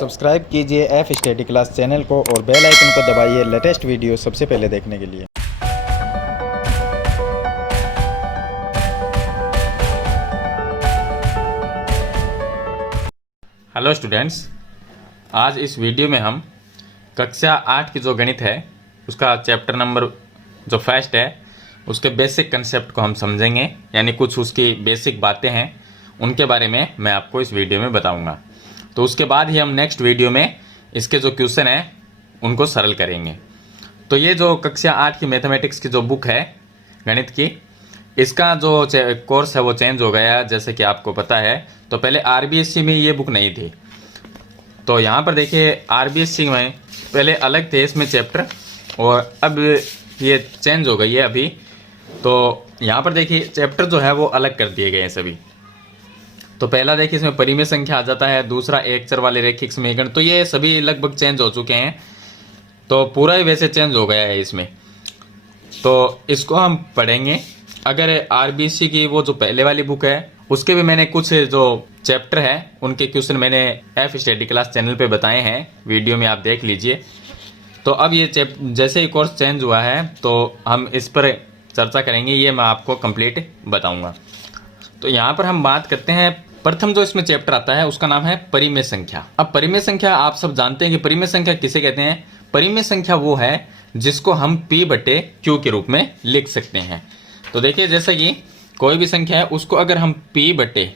Subscribe कीजिए F study class channel को और बेल आइकन को दबाइए लेटेस्ट वीडियो सबसे पहले देखने के लिए। हेलो स्टूडेंट्स, आज इस वीडियो में हम कक्षा 8 की जो गणित है उसका चैप्टर नंबर जो फर्स्ट है उसके बेसिक कंसेप्ट को हम समझेंगे, यानी कुछ उसकी बेसिक बातें हैं उनके बारे में मैं आपको इस वीडियो में बताऊंगा। तो उसके बाद ही हम नेक्स्ट वीडियो में इसके जो क्वेश्चन हैं उनको सरल करेंगे। तो ये जो कक्षा 8 की मैथमेटिक्स की जो बुक है गणित की, इसका जो कोर्स है वो चेंज हो गया। जैसे कि आपको पता है तो पहले आरबीएससी में ये बुक नहीं थी। तो यहाँ पर देखिए आरबीएससी में पहले अलग थे इसमें चैप्टर, और अब ये चेंज हो गई है अभी। तो यहाँ पर देखिए चैप्टर जो है वो अलग कर दिए गए हैं सभी। तो पहला देखिए इसमें परिमेय संख्या आ जाता है, दूसरा एक चर वाले रैखिक समीकरण, तो ये सभी लगभग चेंज हो चुके हैं। तो पूरा ही वैसे चेंज हो गया है इसमें, तो इसको हम पढ़ेंगे। अगर आरबीएससी की वो जो पहले वाली बुक है उसके भी मैंने कुछ जो चैप्टर है उनके क्वेश्चन मैंने एफ स्टडी क्लास चैनल पे बताए हैं, वीडियो में आप देख लीजिए। तो अब ये जैसे ही कोर्स चेंज हुआ है तो हम इस पर चर्चा करेंगे, ये मैं आपको कंप्लीट बताऊंगा। तो यहाँ पर हम बात करते हैं, प्रथम जो इसमें चैप्टर आता है उसका नाम है परिमेय संख्या। अब परिमेय संख्या आप सब जानते हैं कि परिमेय संख्या किसे कहते हैं। परिमेय संख्या वो है जिसको हम P बटे Q के रूप में लिख सकते हैं। तो देखिए जैसे कि कोई भी संख्या है उसको अगर हम P बटे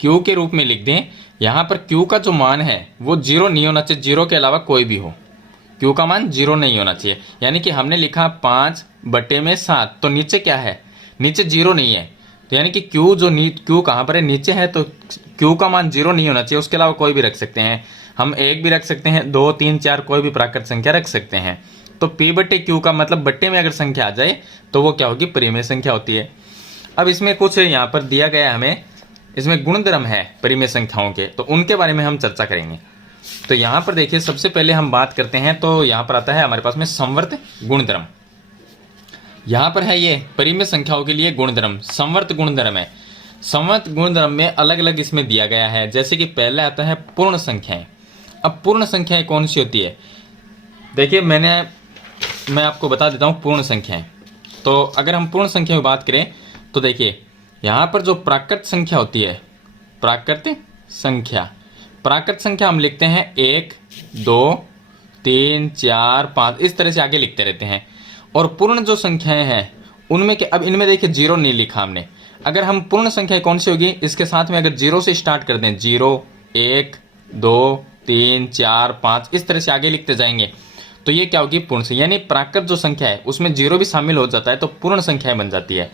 Q के रूप में लिख दें, यहाँ पर Q का जो मान है वो 0 नहीं होना चाहिए, 0 के अलावा कोई भी हो, Q का मान 0 नहीं होना चाहिए। यानी कि हमने लिखा 5 बटे में 7, तो नीचे क्या है, नीचे 0 नहीं है। तो यानी कि Q कहाँ पर है, नीचे है, तो Q का मान 0 नहीं होना चाहिए। उसके अलावा कोई भी रख सकते हैं, हम 1 भी रख सकते हैं, 2, 3, 4 कोई भी प्राकृत संख्या रख सकते हैं। तो P बटे Q का मतलब बट्टे में अगर संख्या आ जाए तो वो क्या होगी, परिमेय संख्या होती है। अब इसमें कुछ यहाँ पर दिया गया है हमें, इसमें गुणधर्म है परिमेय संख्याओं के, तो उनके बारे में हम चर्चा करेंगे। तो यहाँ पर देखिए सबसे पहले हम बात करते हैं, तो यहाँ पर आता है हमारे पास में संवर्त गुणधर्म। यहाँ पर है ये परिमेय संख्याओं के लिए गुणधर्म, संवर्त गुणधर्म है। संवर्त गुणधर्म में अलग अलग इसमें दिया गया है। जैसे कि पहले आता है पूर्ण संख्याएं। अब पूर्ण संख्याएं कौन सी होती है, देखिए मैं आपको बता देता हूँ पूर्ण संख्याएं। तो अगर हम पूर्ण संख्या की बात करें तो देखिए यहाँ पर जो प्राकृत संख्या होती है, प्राकृत संख्या हम लिखते हैं 1, 2, 3, 4, 5, इस तरह से आगे लिखते रहते हैं। और पूर्ण जो संख्याएं हैं उनमें अब इनमें देखिए 0 नहीं लिखा हमने। अगर हम पूर्ण संख्या कौन सी होगी, इसके साथ में अगर 0 से स्टार्ट कर दें, 0, 1, 2, 3, 4, 5, इस तरह से आगे लिखते जाएंगे, तो ये क्या होगी, पूर्ण संख्या। यानी प्राकृत जो संख्या है उसमें 0 भी शामिल हो जाता है तो पूर्ण संख्याएं बन जाती है।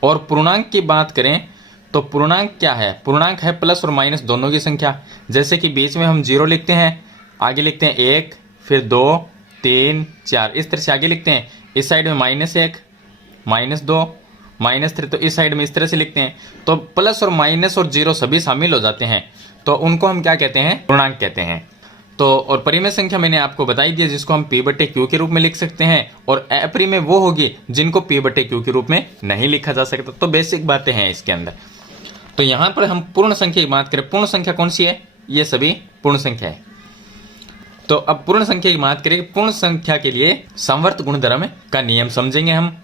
और पूर्णांक की बात करें तो पूर्णांक क्या है, पूर्णांक है प्लस और माइनस दोनों की संख्या। जैसे कि बीच में हम 0 लिखते हैं, आगे लिखते हैं 1, फिर 2, 3, 4, इस तरह से आगे लिखते हैं। इस साइड में -1, -2, -3, तो इस साइड में इस तरह से लिखते हैं। तो प्लस और माइनस और 0 सभी शामिल हो जाते हैं, तो उनको हम क्या कहते हैं, पूर्णांक कहते हैं। तो और परिमेय संख्या मैंने आपको बताई दी है जिसको हम P बटे Q के रूप में लिख सकते हैं, और अपरिमेय वो होगी जिनको P बटे Q के रूप में नहीं लिखा जा सकता। तो बेसिक बातें हैं इसके अंदर। तो यहाँ पर हम पूर्ण संख्या की बात करें, पूर्ण संख्या कौन सी है, ये सभी पूर्ण संख्या है। तो अब पूर्ण संख्या की बात करें, पूर्ण संख्या के लिए संवर्त गुणधर्म का नियम समझेंगे हम।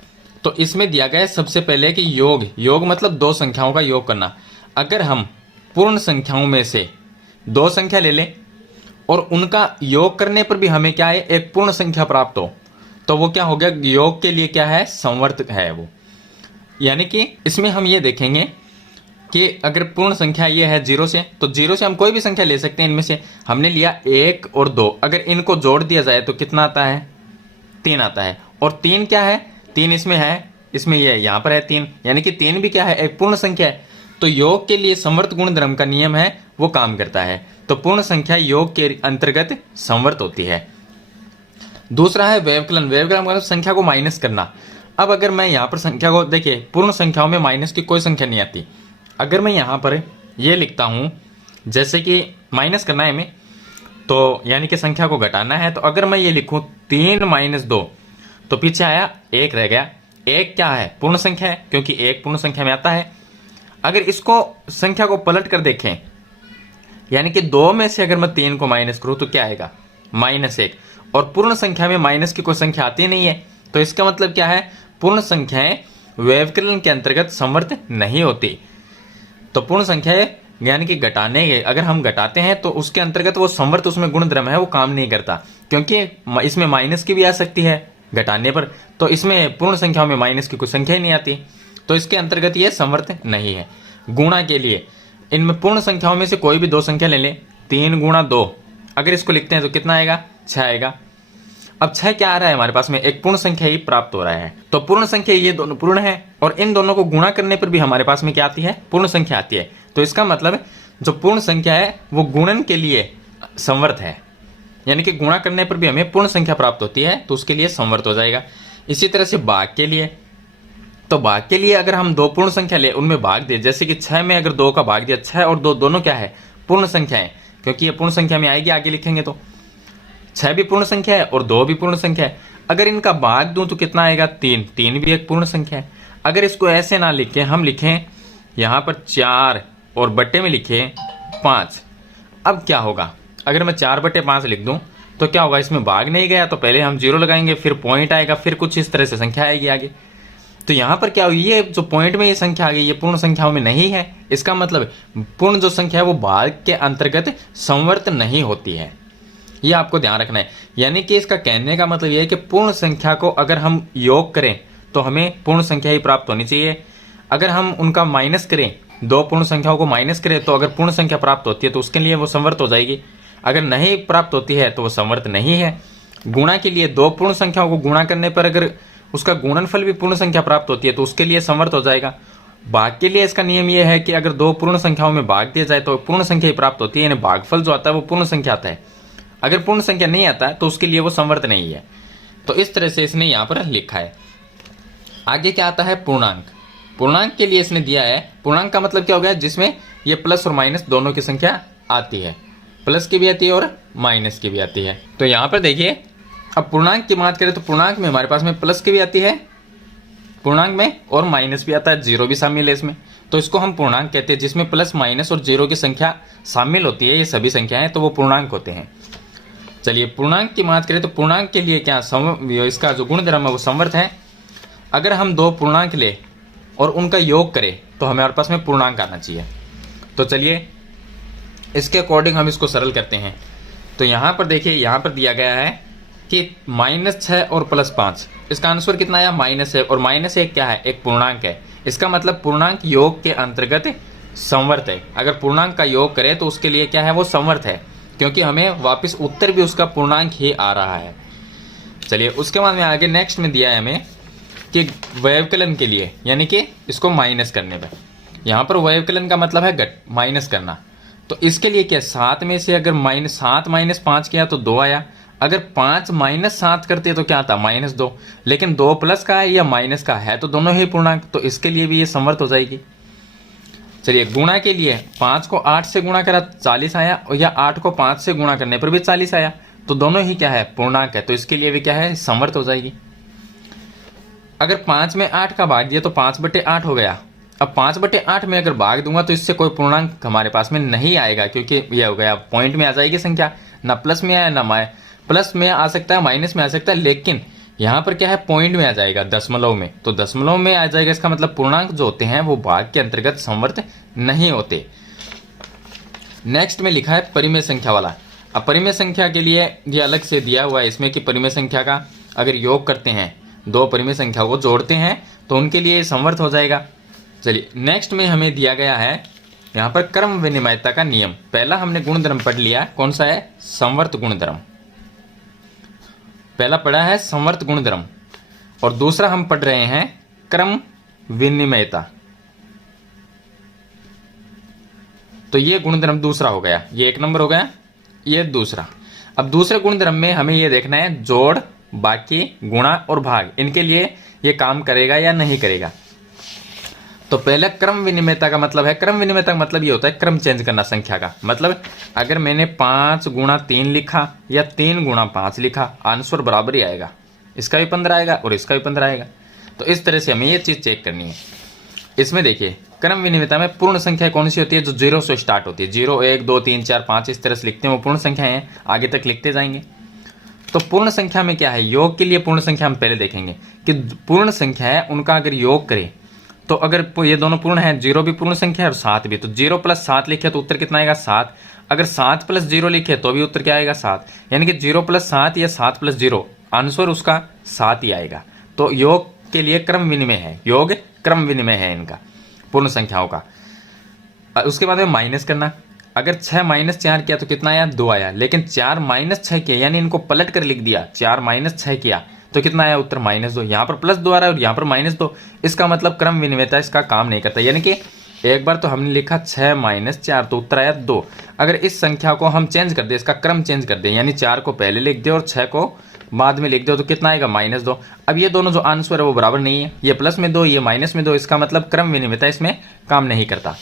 तो इसमें दिया गया है सबसे पहले कि योग मतलब दो संख्याओं का योग करना। अगर हम पूर्ण संख्याओं में से दो संख्या ले लें और उनका योग करने पर भी हमें क्या है, एक पूर्ण संख्या प्राप्त हो, तो वो क्या हो गया, योग के लिए क्या है, संवर्त है वो। यानी कि इसमें हम ये देखेंगे कि अगर पूर्ण संख्या ये है 0 से, तो 0 से हम कोई भी संख्या ले सकते हैं। इनमें से हमने लिया 1 और 2, अगर इनको जोड़ दिया जाए तो कितना आता है, 3 आता है। और 3 क्या है, 3 इसमें है, इसमें ये यहाँ पर है 3, यानी कि 3 भी क्या है, एक पूर्ण संख्या है। तो योग के लिए संवर्त गुणधर्म का नियम है वो काम करता है। तो पूर्ण संख्या योग के अंतर्गत संवर्त होती है। दूसरा है व्यवकलन। व्यवकलन मतलब संख्या को माइनस करना। अब अगर मैं यहाँ पर संख्या को देखिए, पूर्ण संख्याओं में माइनस की कोई संख्या नहीं आती। अगर मैं यहाँ पर ये लिखता हूँ, जैसे कि माइनस करना है हमें, तो यानी कि संख्या को घटाना है, तो अगर मैं ये लिखूँ 3 - 2, तो पीछे आया 1 रह गया। 1 क्या है, पूर्ण संख्या है, क्योंकि 1 पूर्ण संख्या में आता है। अगर इसको संख्या को पलट कर देखें, यानी कि 2 में से अगर मैं 3 को माइनस करूं तो क्या आएगा, -1। और पूर्ण संख्या में माइनस की कोई संख्या आती नहीं है, तो इसका मतलब क्या है, पूर्ण संख्याएं व्यवकलन के अंतर्गत संवर्त नहीं होती। तो पूर्ण संख्याएं यानी कि घटाने, अगर हम घटाते हैं तो उसके अंतर्गत वो संवर्त, उसमें गुणधर्म है वो काम नहीं करता, क्योंकि इसमें माइनस की भी आ सकती है घटाने पर, तो इसमें पूर्ण संख्याओं में माइनस की कोई संख्या ही नहीं आती, तो इसके अंतर्गत ये संवर्त नहीं है। गुणा के लिए इनमें पूर्ण संख्याओं में से कोई भी 2 संख्या ले लें, 3 गुणा 2, अगर इसको लिखते हैं तो कितना आएगा, 6 आएगा। अब 6 क्या आ रहा है हमारे पास में, एक पूर्ण संख्या ही प्राप्त हो रहा है, तो पूर्ण संख्या ये दोनों पूर्ण है, और इन दोनों को गुणा करने पर भी हमारे पास में क्या आती है, पूर्ण संख्या आती है। तो इसका मतलब जो पूर्ण संख्या है वो गुणन के लिए संवर्त है, यानी कि गुणा करने पर भी हमें पूर्ण संख्या प्राप्त होती है, तो उसके लिए संवर्त हो जाएगा। इसी तरह से भाग के लिए, तो भाग के लिए अगर हम 2 पूर्ण संख्या ले, उनमें भाग दे, जैसे कि 6 में अगर 2 का भाग दिया, 6 और 2 दोनों क्या है, पूर्ण संख्या है, क्योंकि ये पूर्ण संख्या में आएगी, आगे लिखेंगे तो 6 भी पूर्ण संख्या है और 2 भी पूर्ण संख्या है। अगर इनका भाग दूं तो कितना आएगा, 3, 3 भी एक पूर्ण संख्या है। अगर इसको ऐसे ना लिखें, हम लिखें यहाँ पर 4 और बट्टे में लिखें 5, अब क्या होगा, अगर मैं 4/5 लिख दूं तो क्या होगा, इसमें भाग नहीं गया, तो पहले हम 0 लगाएंगे, फिर पॉइंट आएगा, फिर कुछ इस तरह से संख्या आएगी आगे। तो यहाँ पर क्या हुई, ये जो पॉइंट में ये संख्या आ गई, ये पूर्ण संख्याओं में नहीं है, इसका मतलब पूर्ण जो संख्या है वो भाग के अंतर्गत संवर्त नहीं होती है, ये आपको ध्यान रखना है। यानी कि इसका कहने का मतलब ये है कि पूर्ण संख्या को अगर हम योग करें तो हमें पूर्ण संख्या ही प्राप्त होनी चाहिए, अगर हम उनका माइनस करें, 2 पूर्ण संख्याओं को माइनस करें, तो अगर पूर्ण संख्या प्राप्त होती है तो उसके लिए वो संवर्त हो जाएगी, अगर नहीं प्राप्त होती है तो वो संवर्त नहीं है। गुणा के लिए 2 पूर्ण संख्याओं को गुणा करने पर अगर उसका गुणनफल भी पूर्ण संख्या प्राप्त होती है तो उसके लिए संवर्त हो जाएगा। भाग के लिए इसका नियम यह है कि अगर 2 पूर्ण संख्याओं में भाग दिया जाए तो पूर्ण संख्या ही प्राप्त होती है, यानी भागफल जो आता है वो पूर्ण संख्या आता है, अगर पूर्ण संख्या नहीं आता है तो उसके लिए वो संवर्त नहीं है। तो इस तरह से इसने यहाँ पर लिखा है। आगे क्या आता है, पूर्णांक। पूर्णांक के लिए इसने दिया है, पूर्णांक का मतलब क्या हो गया, जिसमें ये प्लस और माइनस दोनों की संख्या आती है, प्लस की भी आती है और माइनस की भी आती है। तो यहाँ पर देखिए, अब पूर्णांक की बात करें तो पूर्णांक में हमारे पास में प्लस की भी आती है पूर्णांक में, और माइनस भी आता है, 0 भी शामिल है इसमें, तो इसको हम पूर्णांक कहते हैं। जिसमें प्लस, माइनस और 0 की संख्या शामिल होती है, ये सभी संख्याएं, तो वो पूर्णांक होते हैं। चलिए पूर्णांक की बात करें तो पूर्णांक के लिए क्या, इसका जो गुणधर्म है वो संवर्त है। अगर हम 2 पूर्णांक ले और उनका योग करें तो हमारे पास में पूर्णांक आना चाहिए। तो चलिए इसके अकॉर्डिंग हम इसको सरल करते हैं। तो यहाँ पर देखिए, यहाँ पर दिया गया है कि -6 और +5, इसका आंसर कितना आया, -1, और -1 क्या है, एक पूर्णांक है, इसका मतलब पूर्णांक योग के अंतर्गत संवर्त है। अगर पूर्णांक का योग करें तो उसके लिए क्या है, वो संवर्त है, क्योंकि हमें वापस उत्तर भी उसका पूर्णांक ही आ रहा है। चलिए उसके बाद में आगे नेक्स्ट में दिया है हमें कि व्यवकलन के लिए, यानी कि इसको माइनस करने पर, यहाँ पर व्यवकलन का मतलब है माइनस करना, तो इसके लिए क्या, 7 में से अगर -7 - 5 किया तो 2 आया, अगर 5 - 7 करते तो क्या आता, -2, लेकिन 2 प्लस का है या माइनस का है, तो दोनों ही पूर्णांक, तो इसके लिए भी ये संवर्त हो जाएगी। चलिए गुणा के लिए 5 को 8 से गुणा करा 40 आया, और या 8 को 5 से गुणा करने पर भी 40 आया, तो दोनों ही क्या है, पूर्णांक है, तो इसके लिए भी क्या है, संवर्त हो जाएगी। अगर 5 में 8 का भाग दिया तो 5/8 हो गया। अब 5/8 में अगर भाग दूंगा तो इससे कोई पूर्णांक हमारे पास में नहीं आएगा, क्योंकि यह हो गया पॉइंट में आ जाएगी संख्या, ना प्लस में आया ना प्लस में आ सकता है, माइनस में आ सकता है, लेकिन यहाँ पर क्या है, पॉइंट में आ जाएगा, दशमलव में, तो दशमलव में आ जाएगा। इसका मतलब पूर्णांक जो होते हैं वो भाग के अंतर्गत संवर्त नहीं होते। नेक्स्ट में लिखा है परिमेय संख्या वाला। अब परिमेय संख्या के लिए ये अलग से दिया हुआ है इसमें कि परिमेय संख्या का अगर योग करते हैं, 2 परिमेय संख्या को जोड़ते हैं तो उनके लिए संवर्त हो जाएगा। चलिए नेक्स्ट में हमें दिया गया है यहाँ पर क्रम विनिमयता का नियम। पहला हमने गुणधर्म पढ़ लिया, कौन सा है, संवर्त गुणधर्म, पहला पढ़ा है संवर्त गुणधर्म, और दूसरा हम पढ़ रहे हैं क्रम विनिमयता। तो ये गुणधर्म दूसरा हो गया, ये 1 नंबर हो गया, ये दूसरा। अब दूसरे गुणधर्म में हमें ये देखना है जोड़, बाकी, गुणा और भाग, इनके लिए ये काम करेगा या नहीं करेगा। तो पहले क्रम विनिमयता का मतलब है, क्रम विनिमयता का मतलब ये होता है क्रम चेंज करना संख्या का। मतलब अगर मैंने 5 × 3 लिखा या 3 × 5 लिखा, आंसर बराबर ही आएगा, इसका भी 15 आएगा और इसका भी 15 आएगा। तो इस तरह से हमें ये चीज़ चेक करनी है। इसमें देखिए क्रम विनिमेयता में पूर्ण संख्या कौन सी होती है? जो 0 से स्टार्ट होती है। 0, 1, 2, 3, 4, 5 इस तरह से लिखते हैं, वो पूर्ण संख्याएं हैं, आगे तक लिखते जाएंगे। तो पूर्ण संख्या में क्या है? योग के लिए पूर्ण संख्या हम पहले देखेंगे कि पूर्ण संख्या है उनका अगर योग करें तो अगर ये दोनों पूर्ण है, 0 भी पूर्ण संख्या है और 7 भी, तो 0 + 7 लिखे तो उत्तर कितना आएगा? 7। अगर 7 + 0 लिखे तो भी उत्तर क्या आएगा? 7। यानी कि 0 + 7 या 7 + 0 आंसर उसका 7 ही आएगा। तो योग के लिए क्रम विनिमय है, योग क्रम विनिमय है इनका पूर्ण संख्याओं का। उसके बाद में माइनस करना, अगर 6 - 4 किया तो कितना आया? 2 आया। लेकिन 4 - 6 किया यानी इनको पलट कर लिख दिया, 4 - 6 किया तो कितना आया? उत्तर -2। यहाँ पर +2 आ रहा है और यहाँ पर -2, इसका मतलब क्रम विनिमयता इसका काम नहीं करता। यानी कि एक बार तो हमने लिखा 6 - 4 तो उत्तर आया 2। अगर इस संख्या को हम चेंज कर दे, इसका क्रम चेंज कर दे, यानी 4 को पहले लिख दे और 6 को बाद में लिख दो तो कितना आएगा? -2। अब ये दोनों जो आंसर है वो बराबर नहीं है, ये +2 ये -2, इसका मतलब क्रम विनिमयता इसमें काम नहीं करता।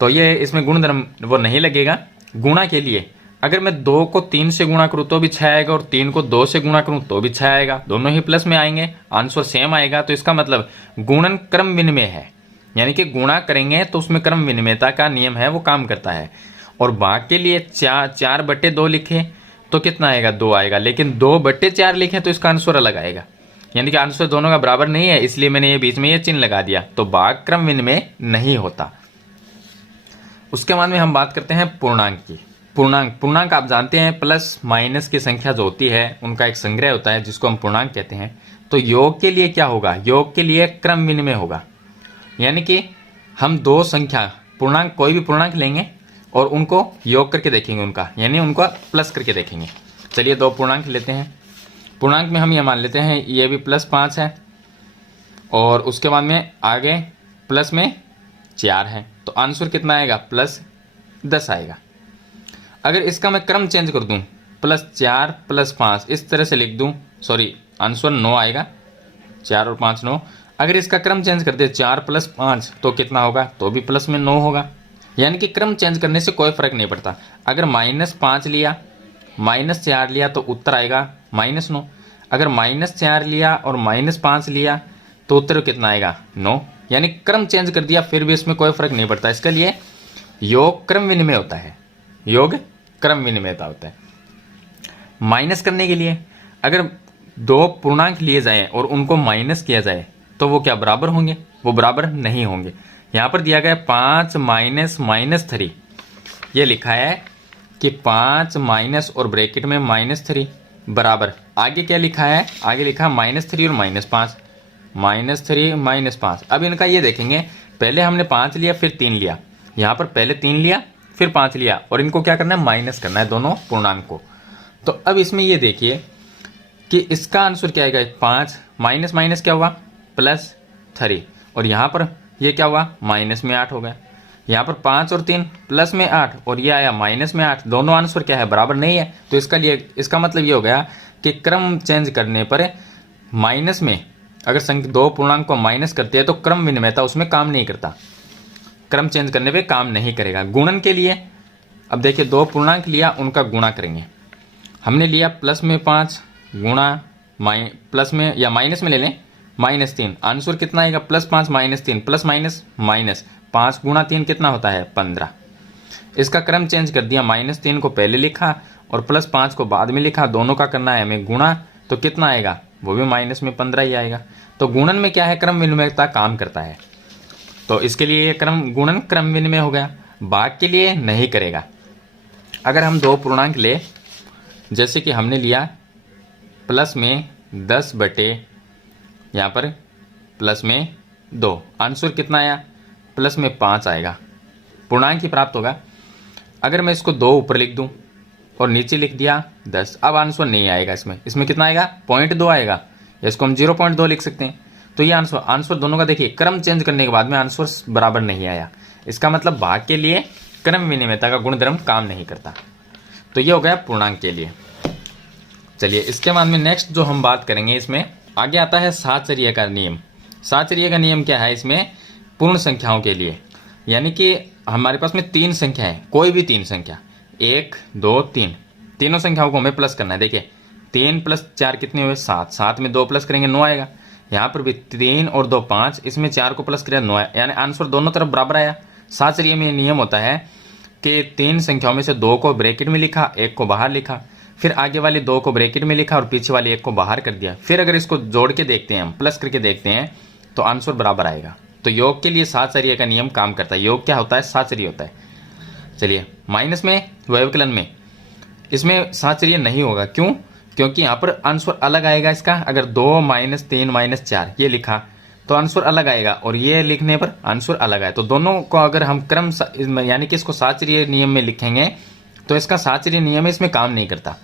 तो ये इसमें गुणधर्म वो नहीं लगेगा। गुणा के लिए अगर मैं 2 को 3 से गुणा करूं तो भी 6 आएगा और 3 को 2 से गुणा करूं तो भी 6 आएगा, दोनों ही प्लस में आएंगे, आंसर सेम आएगा। तो इसका मतलब गुणन क्रम विनिमय है, यानी कि गुणा करेंगे तो उसमें क्रम विनिमयता का नियम है वो काम करता है। और भाग के लिए 4/2 लिखे तो कितना आएगा? 2 आएगा। लेकिन 2/4 लिखे तो इसका आंसर अलग आएगा, यानी कि आंसर दोनों का बराबर नहीं है, इसलिए मैंने ये बीच में ये चिन्ह लगा दिया। तो भाग क्रम विनिमय नहीं होता। उसके बाद में हम बात करते हैं पूर्णांक की। पूर्णांक आप जानते हैं प्लस माइनस की संख्या जो होती है उनका एक संग्रह होता है जिसको हम पूर्णांक कहते हैं। तो योग के लिए क्या होगा? योग के लिए क्रम विनिमय होगा, यानी कि हम दो संख्या पूर्णांक कोई भी पूर्णांक लेंगे और उनको योग करके देखेंगे उनका, यानी उनको प्लस करके देखेंगे। चलिए 2 पूर्णांक लेते हैं। पूर्णांक में हम ये मान लेते हैं ये भी +5 है और उसके बाद में आगे प्लस में 4 है, तो आंसर कितना आएगा? +10 आएगा। अगर इसका मैं क्रम चेंज कर दूं, +4 + 5 इस तरह से लिख दूं, सॉरी आंसर 9 आएगा, 4 और 5 9। अगर इसका क्रम चेंज कर दे 4 + 5 तो कितना होगा? तो भी प्लस में 9 होगा। यानी कि क्रम चेंज करने से कोई फर्क नहीं पड़ता। अगर -5 लिया -4 लिया तो उत्तर आएगा -9। अगर -4 लिया और -5 लिया तो उत्तर कितना आएगा? 9। यानी क्रम चेंज कर दिया फिर भी इसमें कोई फर्क नहीं पड़ता। इसके लिए योग क्रम विनिमय होता है, योग क्रम विनिमयता होता है। माइनस करने के लिए अगर 2 पूर्णांक लिए जाएं और उनको माइनस किया जाए तो वो क्या बराबर होंगे? वो बराबर नहीं होंगे। यहाँ पर दिया गया 5 - -3, ये लिखा है कि 5 माइनस और ब्रैकेट में -3 बराबर, आगे क्या लिखा है? आगे लिखा -3 और -5, -3 -5। अब इनका ये देखेंगे, पहले हमने 5 लिया फिर 3 लिया, यहाँ पर पहले 3 लिया फिर 5 लिया और इनको क्या करना है? माइनस करना है दोनों पूर्णांक को। तो अब इसमें ये देखिए कि इसका आंसर क्या आएगा? 5 माइनस क्या हुआ? +3 और यहाँ पर ये क्या हुआ? माइनस में 8 हो गया। यहाँ पर 5 और 3 प्लस में 8 और ये आया माइनस में 8, दोनों आंसर क्या है? बराबर नहीं है। तो इसका मतलब ये हो गया कि क्रम चेंज करने पर माइनस में अगर 2 पूर्णांक को माइनस करते हैं तो क्रम विनिमयता उसमें काम नहीं करता, क्रम चेंज करने पे काम नहीं करेगा। गुणन के लिए अब देखिए 2 पूर्णांक लिया उनका गुणा करेंगे। हमने लिया प्लस में 5 गुणा प्लस में या माइनस में ले लें -3, आंसर कितना आएगा? +5 -3 प्लस माइनस 5 गुणा 3 कितना होता है? 15। इसका क्रम चेंज कर दिया, -3 को पहले लिखा और +5 को बाद में लिखा, दोनों का करना है हमें गुणा, तो कितना आएगा? वो भी -15 ही आएगा। तो गुणन में क्या है? क्रम विनिमयता काम करता है। तो इसके लिए ये गुणन क्रम विनिमय हो गया। भाग के लिए नहीं करेगा। अगर हम 2 पूर्णांक ले, जैसे कि हमने लिया प्लस में 10 बटे यहाँ पर प्लस में 2, आंसर कितना आया? प्लस में 5 आएगा, पूर्णांक ही प्राप्त होगा। अगर मैं इसको 2 ऊपर लिख दूं और नीचे लिख दिया 10, अब आंसर नहीं आएगा। इसमें कितना आएगा? 0.2 आएगा, इसको हम 0.2 लिख सकते हैं। तो ये आंसर दोनों का देखिए क्रम चेंज करने के बाद में आंसर बराबर नहीं आया। इसका मतलब भाग के लिए क्रम विनिमयता का गुणधर्म काम नहीं करता। तो ये हो गया पूर्णांक के लिए। चलिए इसके बाद में नेक्स्ट जो हम बात करेंगे, इसमें आगे आता है साहचर्य का नियम। साहचर्य का नियम क्या है? इसमें पूर्ण संख्याओं के लिए, यानी कि हमारे पास में 3 संख्या है, कोई भी 3 संख्या 1 2 3, तीनों संख्याओं को हमें प्लस करना है। देखिए 3 + 4 कितने हुए? 7, 7 में 2 प्लस करेंगे 9 आएगा। यहाँ पर भी 3 और 2 5, इसमें 4 को प्लस किया 9 है, यानी आंसर दोनों तरफ बराबर आया। साचरिय में नियम होता है कि 3 संख्याओं में से 2 को ब्रैकेट में लिखा, 1 को बाहर लिखा, फिर आगे वाली 2 को ब्रैकेट में लिखा और पीछे वाली 1 को बाहर कर दिया। फिर अगर इसको जोड़ के देखते हैं हम, प्लस करके देखते हैं, तो आंसर बराबर आएगा। तो योग के लिए साचर्य का नियम काम करता है। योग क्या होता है? साचर्य होता है। चलिए, माइनस में व्यवकलन में इसमें साचर्य नहीं होगा। क्यों? क्योंकि यहाँ पर आंसर अलग आएगा इसका। अगर 2 - 3 - 4 ये लिखा तो आंसर अलग आएगा, और ये लिखने पर आंसर अलग आए। तो दोनों को अगर हम क्रम यानी कि इसको साचर्य नियम में लिखेंगे तो इसका साचर्य नियम है, इसमें काम नहीं करता।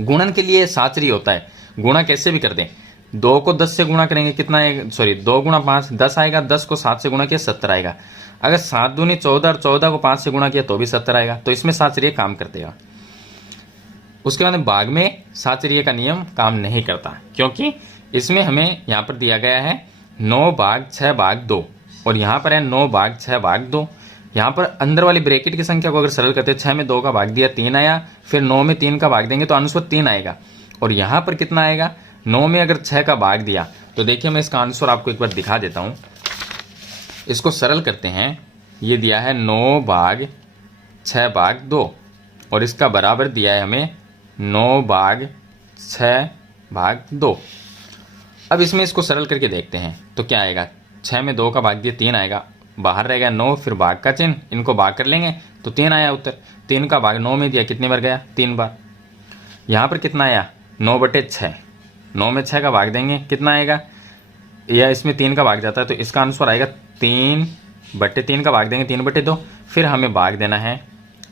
गुणन के लिए साचर्य होता है। गुणा कैसे भी कर दें, 2 को 10 से गुणा करेंगे कितना आएगा? सॉरी, 2 × 5 10 आएगा, 10 को 7 से गुणा किया 70 आएगा। अगर 7 दूनी 14 और 14 को 5 से गुणा किया तो भी 70 आएगा। तो इसमें साचर्य काम करतेगा। उसके बाद भाग में साचर्य का नियम काम नहीं करता, क्योंकि इसमें हमें यहाँ पर दिया गया है 9/6/2 और यहाँ पर है 9/6/2। यहाँ पर अंदर वाली ब्रैकेट की संख्या को अगर सरल करते हैं, 6 में 2 का भाग दिया 3 आया, फिर 9 में 3 का भाग देंगे तो आंसर 3 आएगा। और यहाँ पर कितना आएगा? 9 में अगर 6 का भाग दिया तो देखिए मैं इसका आंसर आपको एक बार दिखा देता हूँ। इसको सरल करते हैं, ये दिया है 9/6/2 और इसका बराबर दिया है हमें 9/6/2। अब इसमें इसको सरल करके देखते हैं तो क्या आएगा? 6 में 2 का भाग दिया 3 आएगा, बाहर रहेगा 9, फिर भाग का चिन्ह, इनको भाग कर लेंगे तो 3 आया उत्तर। 3 का भाग 9 में दिया, कितनी बार गया? 3 बार। यहाँ पर कितना आया? 9/6। 9 में 6 का भाग देंगे, कितना आएगा? या इसमें 3 का भाग जाता है तो इसका आंसर आएगा 3/3 का भाग देंगे 3/2, फिर हमें भाग देना है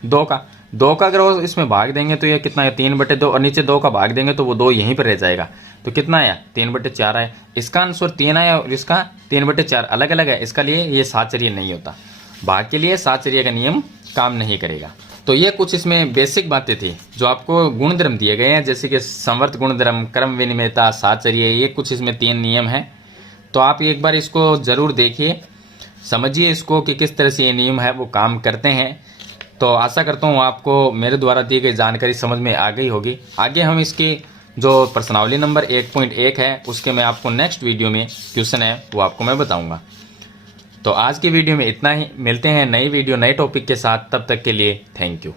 2 का। 2 का अगर वो इसमें भाग देंगे तो ये कितना है? 3/2, और नीचे 2 का भाग देंगे तो वो 2 यहीं पर रह जाएगा। तो कितना आया? 3/4 आया। इसका आंसर 3 आया और इसका 3/4 अलग अलग है, इसका लिए ये साचर्य नहीं होता। भाग के लिए साचर्य का नियम काम नहीं करेगा। तो ये कुछ इसमें बेसिक बातें थी जो आपको गुणधर्म दिए गए हैं, जैसे कि संवर्त गुणधर्म, क्रम विनिमयता, साचर्य, ये कुछ इसमें 3 नियम हैं। तो आप एक बार इसको ज़रूर देखिए, समझिए इसको कि किस तरह से ये नियम है वो काम करते हैं। तो आशा करता हूँ आपको मेरे द्वारा दी गई जानकारी समझ में आ गई होगी। आगे हम इसकी जो प्रश्नावली नंबर 1.1 है उसके मैं आपको नेक्स्ट वीडियो में क्वेश्चन है वो आपको मैं बताऊंगा। तो आज की वीडियो में इतना ही। मिलते हैं नई वीडियो नए टॉपिक के साथ, तब तक के लिए थैंक यू।